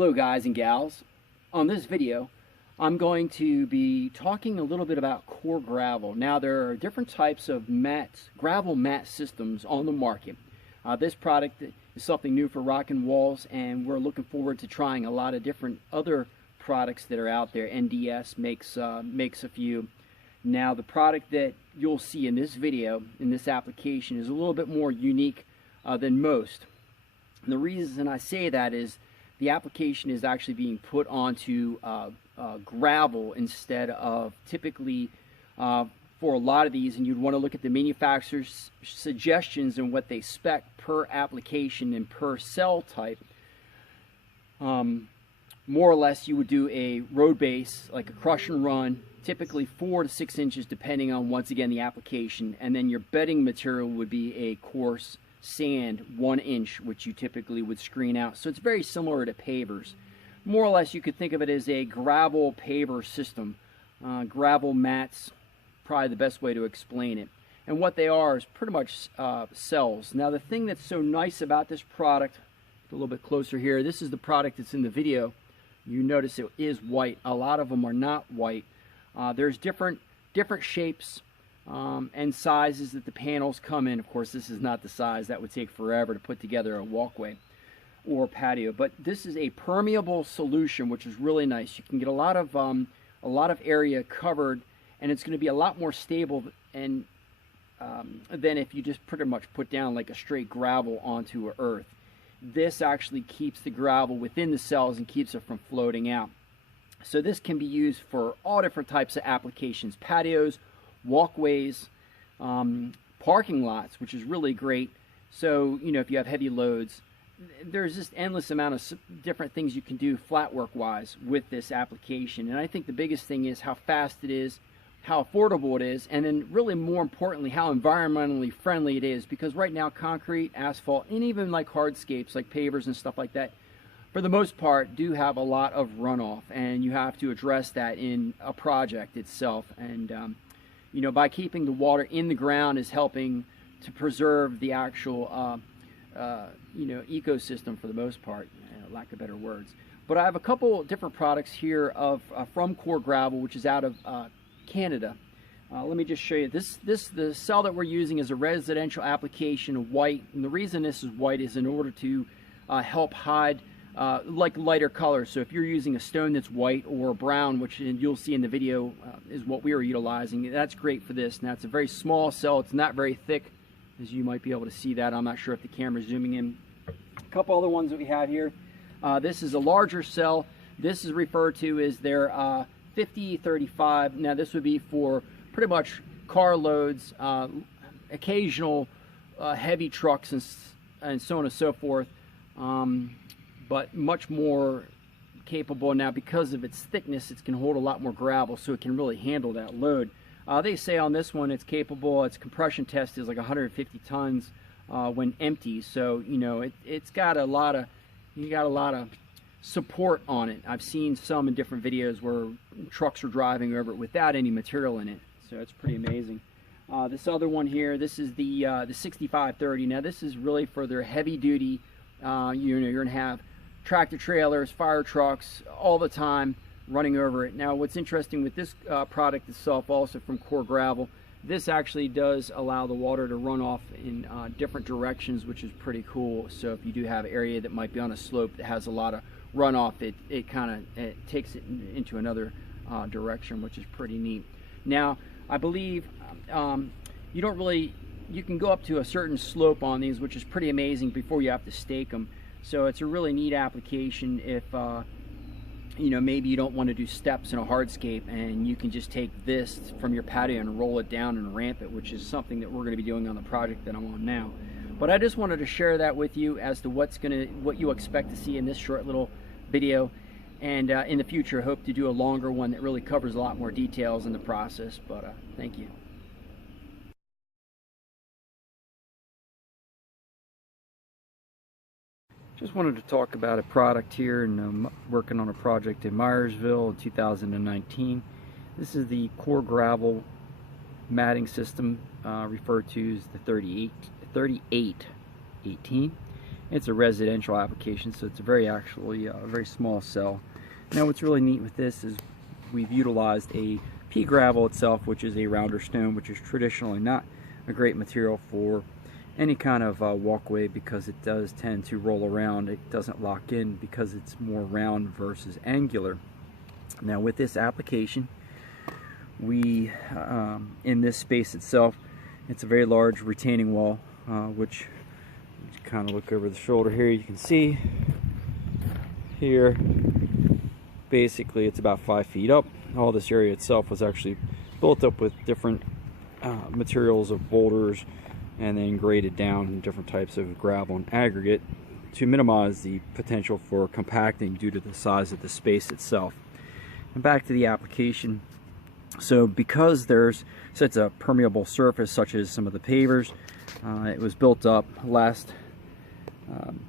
Hello guys and gals. On this video I'm going to be talking a little bit about core gravel. Now there are different types of mats, gravel mat systems on the market. This product is something new for Rockin Walls, and we're looking forward to trying a lot of different other products that are out there. NDS makes a few. Now the product that you'll see in this video, in this application, is a little bit more unique than most. And the reason I say that is the application is actually being put onto gravel instead of typically for a lot of these, and you'd want to look at the manufacturer's suggestions and what they spec per application and per cell type. More or less you would do a road base, like a crush and run, typically 4 to 6 inches depending on, once again, the application, and then your bedding material would be a coarse sand 1 inch, which you typically would screen out. So it's very similar to pavers. More or less you could think of it as a gravel paver system. Gravel mats, probably the best way to explain it. And what they are is pretty much cells. Now the thing that's so nice about this product, a little bit closer here, this is the product that's in the video. You notice it is white. A lot of them are not white. There's different shapes and sizes that the panels come in. Of course, this is not the size. That would take forever to put together a walkway or patio. But this is a permeable solution, which is really nice. You can get a lot of area covered, and it's going to be a lot more stable and than if you just pretty much put down like a straight gravel onto earth. This actually keeps the gravel within the cells and keeps it from floating out. So this can be used for all different types of applications: patios, walkways, parking lots, which is really great. So, you know, if you have heavy loads, there's just endless amount of different things you can do flat work wise with this application. And I think the biggest thing is how fast it is, how affordable it is, and then really more importantly, how environmentally friendly it is. Because right now concrete, asphalt, and even like hardscapes like pavers and stuff like that, for the most part, do have a lot of runoff, and you have to address that in a project itself. And you know, by keeping the water in the ground is helping to preserve the actual you know, ecosystem for the most part, lack of better words. But I have a couple different products here from Core Gravel, which is out of Canada. Let me just show you. The cell that we're using is a residential application of white, and the reason this is white is in order to help hide like lighter colors. So if you're using a stone that's white or brown, which you'll see in the video is what we were utilizing, that's great for this. Now it's a very small cell. It's not very thick, as you might be able to see that. I'm not sure if the camera's zooming in. A couple other ones that we have here. This is a larger cell. This is referred to as their 5035. Now this would be for pretty much car loads, occasional heavy trucks, and so on and so forth. But much more capable now because of its thickness. It can hold a lot more gravel, so it can really handle that load. They say on this one it's capable. Its compression test is like 150 tons when empty. So you know it's got a lot of support on it. I've seen some in different videos where trucks are driving over it without any material in it. So it's pretty amazing. This other one here, this is the 6530. Now this is really for their heavy duty. You know, you're gonna have tractor trailers, fire trucks all the time running over it. Now what's interesting with this product itself, also from Core Gravel, this actually does allow the water to run off in different directions, which is pretty cool. So if you do have an area that might be on a slope that has a lot of runoff, it kind of takes it into another direction, which is pretty neat. Now I believe you can go up to a certain slope on these, which is pretty amazing, before you have to stake them. So it's a really neat application if you know, maybe you don't want to do steps in a hardscape, and you can just take this from your patio and roll it down and ramp it, which is something that we're going to be doing on the project that I'm on now. But I just wanted to share that with you as to what you expect to see in this short little video. And in the future, hope to do a longer one that really covers a lot more details in the process. But thank you. Just wanted to talk about a product here, and I'm working on a project in Myersville in 2019. This is the Core Gravel matting system, referred to as the 3818. It's a residential application, so it's a very small cell. Now what's really neat with this is we've utilized a pea gravel itself, which is a rounder stone, which is traditionally not a great material for any kind of walkway because it does tend to roll around. It doesn't lock in because it's more round versus angular. Now with this application, we in this space itself, it's a very large retaining wall, which you kind of look over the shoulder here, you can see here basically it's about 5 feet up. All this area itself was actually built up with different materials of boulders and then graded down in different types of gravel and aggregate to minimize the potential for compacting due to the size of the space itself. And back to the application. So because there's such a permeable surface such as some of the pavers, it was built up. Last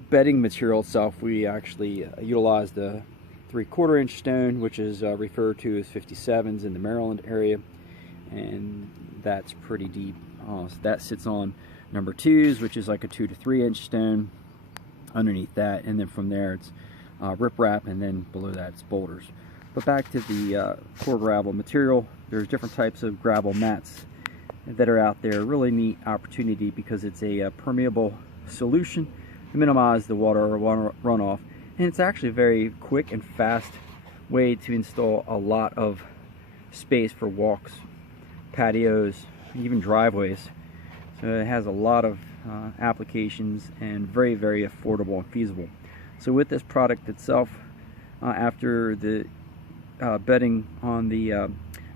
bedding material itself, we actually utilized a 3/4 inch stone, which is referred to as 57s in the Maryland area, and that's pretty deep. So that sits on number 2s, which is like a 2 to 3 inch stone underneath that, and then from there it's riprap, and then below that it's boulders. But back to the core gravel material, there's different types of gravel mats that are out there. Really neat opportunity because it's a permeable solution to minimize the water runoff, and it's actually a very quick and fast way to install a lot of space for walks, patios, even driveways. So it has a lot of applications and very, very affordable and feasible. So with this product itself, after the bedding on the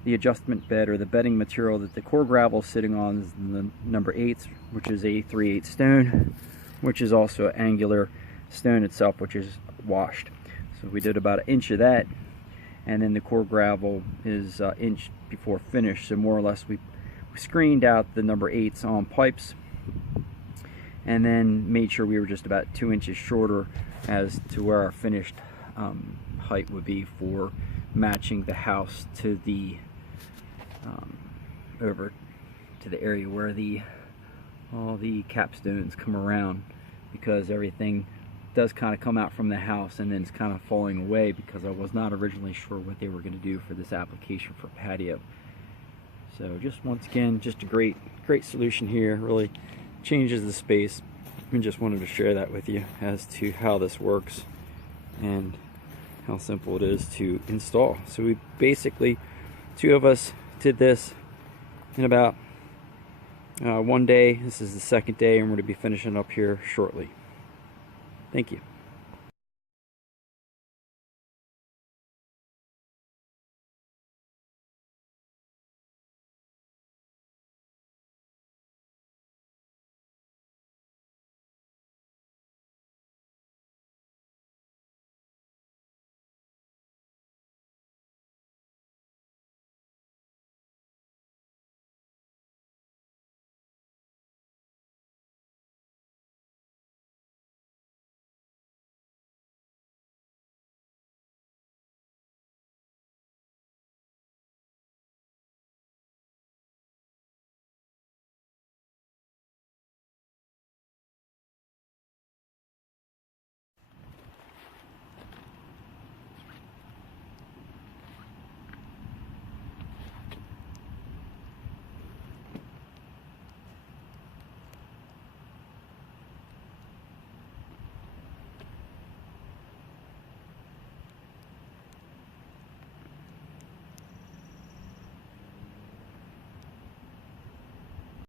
adjustment bed, or the bedding material that the core gravel is sitting on, is the number 8s, which is a 3/8 stone, which is also an angular stone itself, which is washed. So we did about 1 inch of that, and then the core gravel is 1 inch before finish. So more or less we screened out the number 8s on pipes, and then made sure we were just about 2 inches shorter as to where our finished height would be for matching the house to the over to the area where all the capstones come around, because everything does kind of come out from the house and then it's kind of falling away, because I was not originally sure what they were going to do for this application for patio. So just once again, just a great solution here. Really changes the space, and just wanted to share that with you as to how this works and how simple it is to install. So we basically, 2 of us did this in about 1 day. This is the 2nd day, and we're going to be finishing up here shortly. Thank you.